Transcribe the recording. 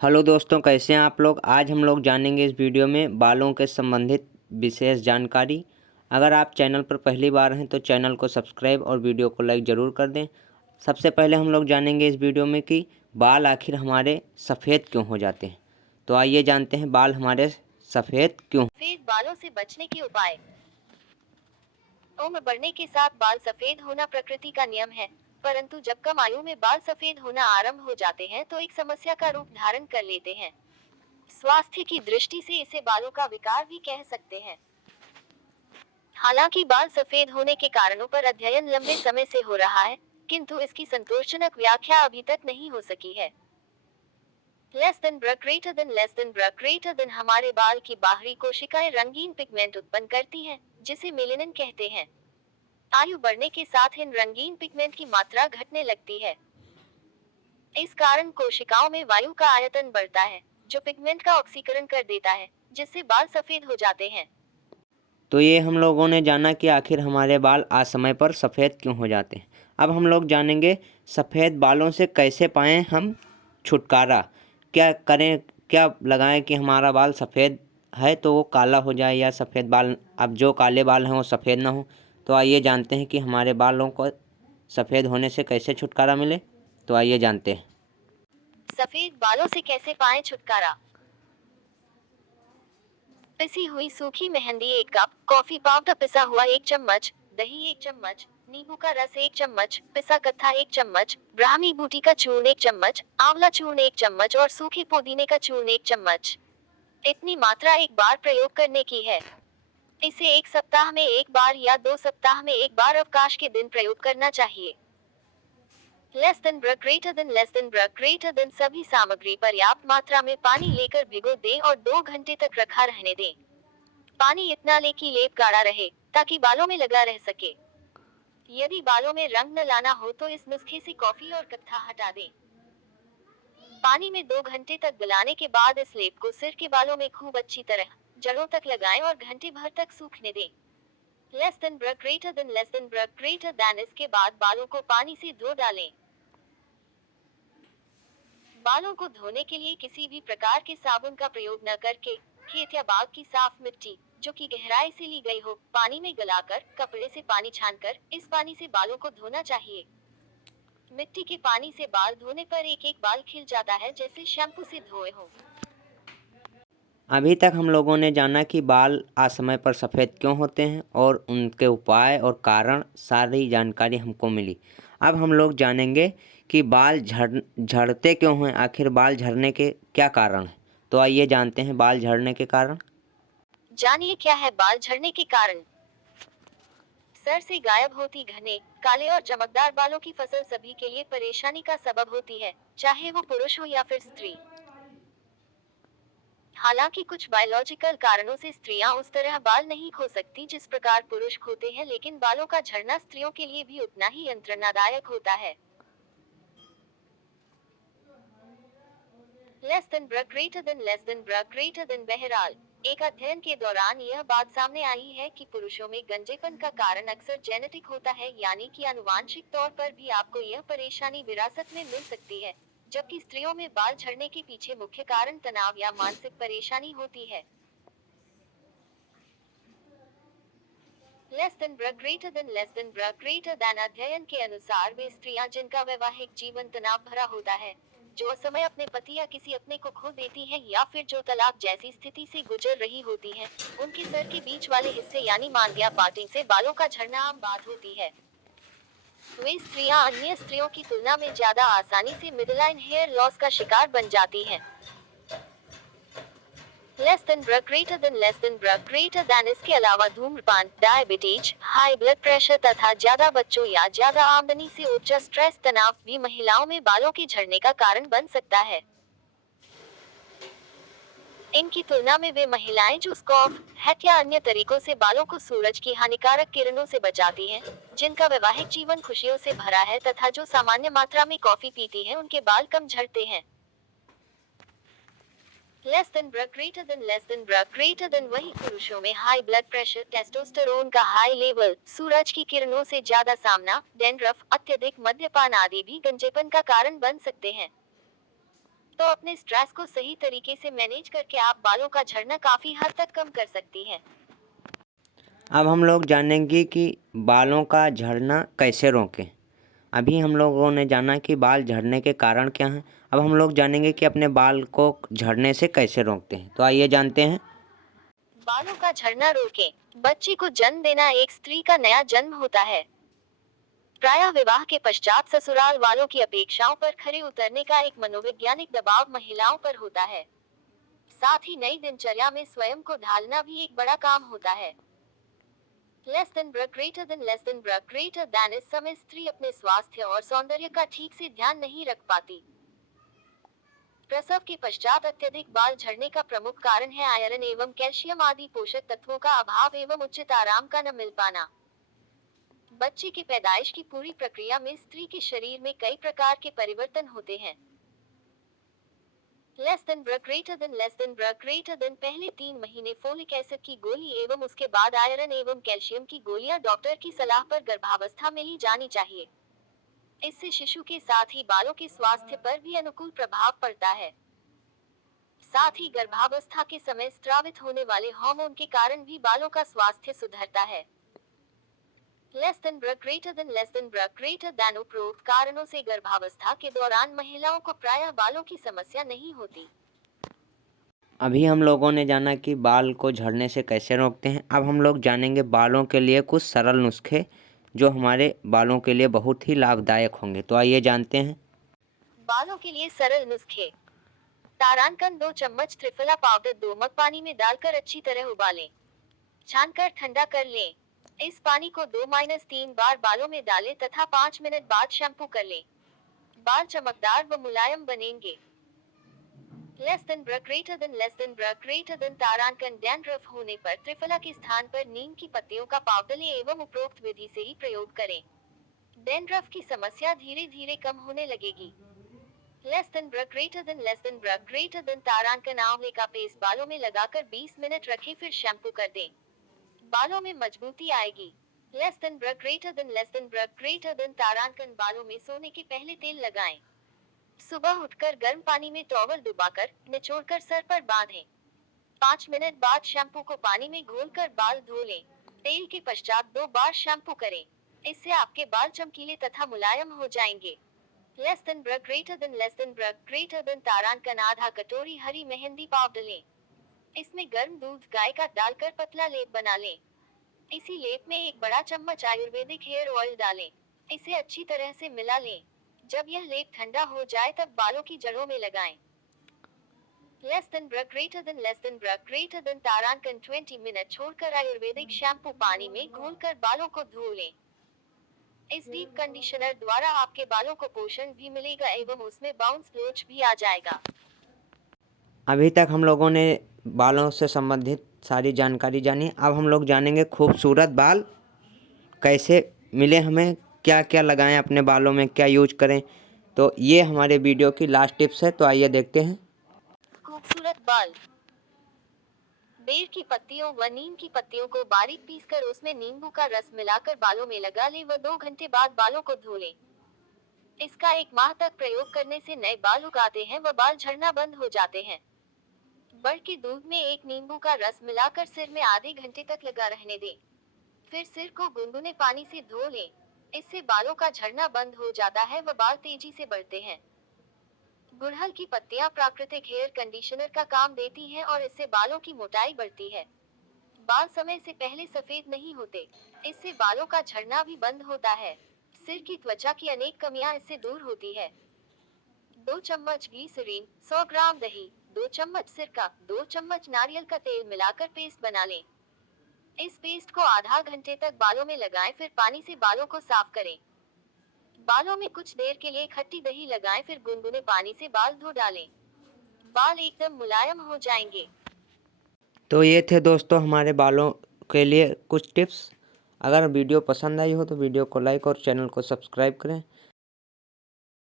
Hello दोस्तों, कैसे हैं आप लोग। आज हम लोग जानेंगे इस वीडियो में बालों के संबंधित विशेष जानकारी। अगर आप चैनल पर पहली बार हैं तो चैनल को सब्सक्राइब और वीडियो को लाइक ज़रूर कर दें। सबसे पहले हम लोग जानेंगे इस वीडियो में कि बाल आखिर हमारे सफ़ेद क्यों हो जाते हैं। तो आइए जानते हैं बाल हमारे सफ़ेद क्यों। सफेद बालों से बचने के उपाय। उम्र बढ़ने के साथ बाल सफेद होना प्रकृति का नियम है, परंतु जब कम आयु में बाल सफेद होना आरंभ हो जाते हैं तो एक समस्या का रूप धारण कर लेते हैं। स्वास्थ्य की दृष्टि से इसे बालों का विकार भी कह सकते हैं। हालांकि बाल सफेद होने के कारणों पर अध्ययन लंबे समय से हो रहा है, किंतु इसकी संतोषजनक व्याख्या अभी तक नहीं हो सकी है। ग्रेटर देन हमारे बाल की बाहरी कोशिकाएं रंगीन पिगमेंट उत्पन्न करती हैं, जिसे मेलेनिन कहते हैं। आयु बढ़ने के साथ इन रंगीन पिगमेंट की मात्रा घटने लगती है। इस कारण कोशिकाओं में वायु का आयतन बढ़ता है, जो पिगमेंट का ऑक्सीकरण कर देता है, जिससे बाल सफेद हो जाते हैं। तो ये हम लोगों ने जाना कि आखिर हमारे बाल असमय पर सफ़ेद क्यों हो जाते हैं। अब हम लोग जानेंगे सफ़ेद बालों से कैसे पाएँ हम छुटकारा। क्या करें, क्या लगाएं कि हमारा बाल सफ़ेद है तो वो काला हो जाए, या सफ़ेद बाल अब जो काले बाल हैं वो सफ़ेद ना हो। तो आइए जानते हैं कि हमारे बालों को सफ़ेद होने से कैसे छुटकारा मिले। तो आइए जानते हैं। सफेद बालों से कैसे पाएं छुटकारा। पिसी हुई सूखी मेहंदी 1 कप, कॉफी पाउडर पिसा हुआ 1 चम्मच, दही 1 चम्मच, नींबू का रस 1 चम्मच, पिसा कत्था 1 चम्मच, ब्राह्मी बूटी का चूर्ण 1 चम्मच, आंवला चूर्ण 1 चम्मच और सूखे पुदीने का चूर्ण 1 चम्मच। इतनी मात्रा एक बार प्रयोग करने की है। इसे 1 सप्ताह में 1 बार या 2 सप्ताह में 1 बार अवकाश के दिन प्रयोग करना चाहिए। ग्रेटर देन सभी सामग्री पर्याप्त मात्रा में पानी लेकर भिगो दें और 2 घंटे तक रखा रहने दें। पानी इतना ले कि लेप गाढ़ा रहे, ताकि बालों में लगा रह सके। यदि बालों में रंग न लाना हो तो इस नुस्खे से कॉफी और कत्था हटा दें। पानी में 2 घंटे तक गलाने के बाद इस लेप को सिर के बालों में खूब अच्छी तरह जड़ों तक लगाएं और घंटे भर तक सूखने दें। ग्रेटर देन इसके बाद बालों को पानी से धो डालें। बालों को धोने के लिए किसी भी प्रकार के साबुन का प्रयोग न करके खेत या बाग की साफ मिट्टी, जो कि गहराई से ली गई हो, पानी में गलाकर कपड़े से पानी छानकर इस पानी से बालों को धोना चाहिए। मिट्टी के पानी से बाल धोने पर एक एक बाल खिल जाता है, जैसे शैम्पू से धोए हो। अभी तक हम लोगों ने जाना कि बाल असमय पर सफ़ेद क्यों होते हैं और उनके उपाय और कारण, सारी जानकारी हमको मिली। अब हम लोग जानेंगे कि बाल झड़ते क्यों हैं, आखिर बाल झड़ने के क्या कारण हैं। तो आइए जानते हैं बाल झड़ने के कारण। जानिए क्या है बाल झड़ने के कारण। सर से गायब होती घने, काले और चमकदार बालों की फसल सभी के लिए परेशानी का सबब होती है, चाहे वो पुरुष हो या फिर स्त्री। हालांकि कुछ बायोलॉजिकल कारणों से स्त्रियां उस तरह बाल नहीं खो सकती जिस प्रकार पुरुष खोते हैं, लेकिन बालों का झड़ना स्त्रियों के लिए भी उतना ही यंत्रणादायक होता है। ग्रेटर देन बहरहाल, एक अध्ययन के दौरान यह बात सामने आई है कि पुरुषों में गंजेपन का कारण अक्सर जेनेटिक होता है, यानी कि आनुवांशिक तौर पर भी आपको यह परेशानी विरासत में मिल सकती है, जबकि स्त्रियों में बाल झड़ने के पीछे मुख्य कारण तनाव या मानसिक परेशानी होती है। ग्रेटर देन अध्ययन के अनुसार वे स्त्रियां जिनका वैवाहिक जीवन तनाव भरा होता है, जो असमय अपने पति या किसी अपने को खो देती हैं, या फिर जो तलाक जैसी स्थिति से गुजर रही होती हैं, उनके सर के बीच वाले हिस्से यानी मांडिया पार्टिंग से बालों का झड़ना आम बात होती है। वे स्त्रियां अन्य स्त्रियों की तुलना में ज्यादा आसानी से मिडलाइन हेयर लॉस का शिकार बन जाती हैं। ग्रेटर देन इसके अलावा धूम्रपान, डायबिटीज, हाई ब्लड प्रेशर तथा ज्यादा बच्चों या ज्यादा आमदनी से उच्च स्ट्रेस तनाव भी महिलाओं में बालों के झड़ने का कारण बन सकता है। इनकी तुलना में वे महिलाएं जो स्कॉफ, हैट या अन्य तरीकों से बालों को सूरज की हानिकारक किरणों से बचाती हैं, जिनका वैवाहिक जीवन खुशियों से भरा है तथा जो सामान्य मात्रा में कॉफी पीती हैं, उनके बाल कम झड़ते हैं। ग्रेटर देन वही पुरुषों में हाई ब्लड प्रेशर, टेस्टोस्टेरोन का हाई लेवल, सूरज की किरणों से ज्यादा सामना, डैंड्रफ, अत्यधिक मद्यपान आदि भी गंजेपन का कारण बन सकते हैं। तो अपने स्ट्रेस को सही तरीके से मैनेज करके आप बालों का झड़ना काफी हद तक कम कर सकती हैं। अब हम लोग जानेंगे कि बालों का झड़ना कैसे रोकें। अभी हम लोगों ने जाना कि बाल झड़ने के कारण क्या हैं। अब हम लोग जानेंगे कि अपने बाल को झड़ने से कैसे रोकते हैं। तो आइए जानते हैं। बालों का झड़ना रोकें। बच्चे को जन्म देना एक स्त्री का नया जन्म होता है। प्रायः विवाह के पश्चात ससुराल वालों की अपेक्षाओं पर खरे उतरने का एक मनोवैज्ञानिक दबाव महिलाओं पर होता है। साथ ही नई दिनचर्या में स्वयं को ढालना भी एक बड़ा काम होता है। लेस देन ब्र ग्रेटर देन लेस देन ब्र ग्रेटर देन इस समय स्त्री अपने स्वास्थ्य और सौंदर्य का ठीक से ध्यान नहीं रख पाती। प्रसव के पश्चात अत्यधिक बाल झड़ने का प्रमुख कारण है आयरन एवं कैल्शियम आदि पोषक तत्वों का अभाव एवं उचित आराम का न मिल पाना। बच्चे की पैदाइश की पूरी प्रक्रिया में स्त्री के शरीर में कई प्रकार के परिवर्तन होते हैं। लेस देन ब्र ग्रेटर देन लेस देन ब्र ग्रेटर देन पहले 3 महीने फोलिक एसिड की गोली एवं उसके बाद आयरन एवं कैल्शियम की गोलियां डॉक्टर की सलाह पर गर्भावस्था में ली जानी चाहिए। इससे शिशु के साथ ही बालों के स्वास्थ्य पर भी अनुकूल प्रभाव पड़ता है। साथ ही गर्भावस्था के समय स्रावित होने वाले हार्मोन के कारण भी बालों का स्वास्थ्य सुधरता है। लेस देन ब्र ग्रेटर देन लेस देन ब्र ग्रेटर देन उपरोक्त कारणों से गर्भावस्था के दौरान महिलाओं को प्रायः बालों की समस्या नहीं होती। अभी हम लोगों ने जाना कि बाल को झड़ने से कैसे रोकते हैं। अब हम लोग जानेंगे बालों के लिए कुछ सरल नुस्खे जो हमारे बालों के लिए बहुत ही लाभदायक होंगे। तो आइए जानते हैं। बालों के लिए सरल नुस्खे। तारांकन 2 चम्मच त्रिफला पाउडर 2 मग पानी में डालकर अच्छी तरह उबालें। छानकर ठंडा कर लें। इस पानी को 2-3 बार बालों में डालें तथा 5 मिनट बाद शैम्पू कर लें। बाल चमकदार व मुलायम बनेंगे। लेस देन ब्र ग्रेटर देन लेस देन ब्र ग्रेटर देन तारांकन डैंड्रफ होने पर त्रिफला के स्थान पर नीम की पत्तियों का पाउडर लें एवं उपरोक्त विधि से ही प्रयोग करें। डैंड्रफ की समस्या धीरे धीरे कम होने लगेगी। लेस देन ब्र ग्रेटर देन लेस देन ब्र ग्रेटर देन तारांकन आंवले का पेस्ट बालों में लगाकर 20 मिनट रखें फिर शैम्पू कर दें। बालों में मजबूती आएगी। लेस देन ब्र ग्रेटर देन लेस देन ब्र ग्रेटर देन तारांकन बालों में सोने के पहले तेल लगाएं। सुबह उठकर गर्म पानी में टॉवल डुबाकर निचोड़कर सर पर बांधें। 5 मिनट बाद शैम्पू को पानी में घोलकर बाल धो लें। तेल के पश्चात 2 बार शैम्पू करें। इससे आपके बाल चमकीले तथा मुलायम हो जाएंगे। लेस देन ब्र ग्रेटर देन लेस देन ब्र ग्रेटर देन तारांकन आधा कटोरी हरी मेहंदी पाउडर लें। इसमें गर्म दूध गाय का डालकर पतला लेप बना लें। इसी लेप में 1 बड़ा चम्मच आयुर्वेदिक हेयर ऑयल डालें। इसे अच्छी तरह से मिला लें। जब यह लेप ठंडा हो जाए तब बालों की जड़ों में लगाएं। लेस देन ब्र ग्रेटर देन लेस देन ब्र ग्रेटर देन तारांकन 20 मिनट छोड़कर आयुर्वेदिक शैम्पू पानी में घोलकर बालों को धो लें। इस डीप कंडीशनर द्वारा आपके बालों को पोषण भी मिलेगा एवं उसमें बाउंस लोच भी आ जाएगा। अभी तक हम लोगों ने बालों से संबंधित सारी जानकारी जानी। अब हम लोग जानेंगे खूबसूरत बाल कैसे मिले, हमें क्या क्या लगाएं अपने बालों में, क्या यूज करें। तो ये हमारे वीडियो की लास्ट टिप्स है। तो आइए देखते हैं। खूबसूरत बाल। बेर की पत्तियों व नीम की पत्तियों को बारीक पीसकर उसमें नींबू का रस मिलाकर बालों में लगा लें व 2 घंटे बाद बालों को धो लें। इसका 1 माह तक प्रयोग करने से नए बाल उग आते हैं व बाल झड़ना बंद हो जाते हैं। बड़ के दूध में 1 नींबू का रस मिलाकर सिर में आधे घंटे तक लगा रहने दें। फिर सिर को गुनगुने पानी से धो लें। इससे बालों का झड़ना बंद हो जाता है व बाल तेजी से बढ़ते हैं। गुड़हल की पत्तियां प्राकृतिक हेयर कंडीशनर का काम देती हैं और इससे बालों की मोटाई बढ़ती है। बाल समय से पहले सफेद नहीं होते। इससे बालों का झड़ना भी बंद होता है। सिर की त्वचा की अनेक कमियां इससे दूर होती है। 2 चम्मच ग्लीसरीन, 100 ग्राम दही, 2 चम्मच सिरका, 2 चम्मच नारियल का तेल मिलाकर पेस्ट बना लें। इस पेस्ट को आधा घंटे तक बालों में लगाएं फिर पानी से बालों को साफ करें। बालों में कुछ देर के लिए खट्टी दही लगाएं फिर गुनगुने पानी से बाल धो डालें। बाल एकदम मुलायम हो जाएंगे। तो ये थे दोस्तों हमारे बालों के लिए कुछ टिप्स। अगर वीडियो पसंद आई हो तो वीडियो को लाइक और चैनल को सब्सक्राइब करें।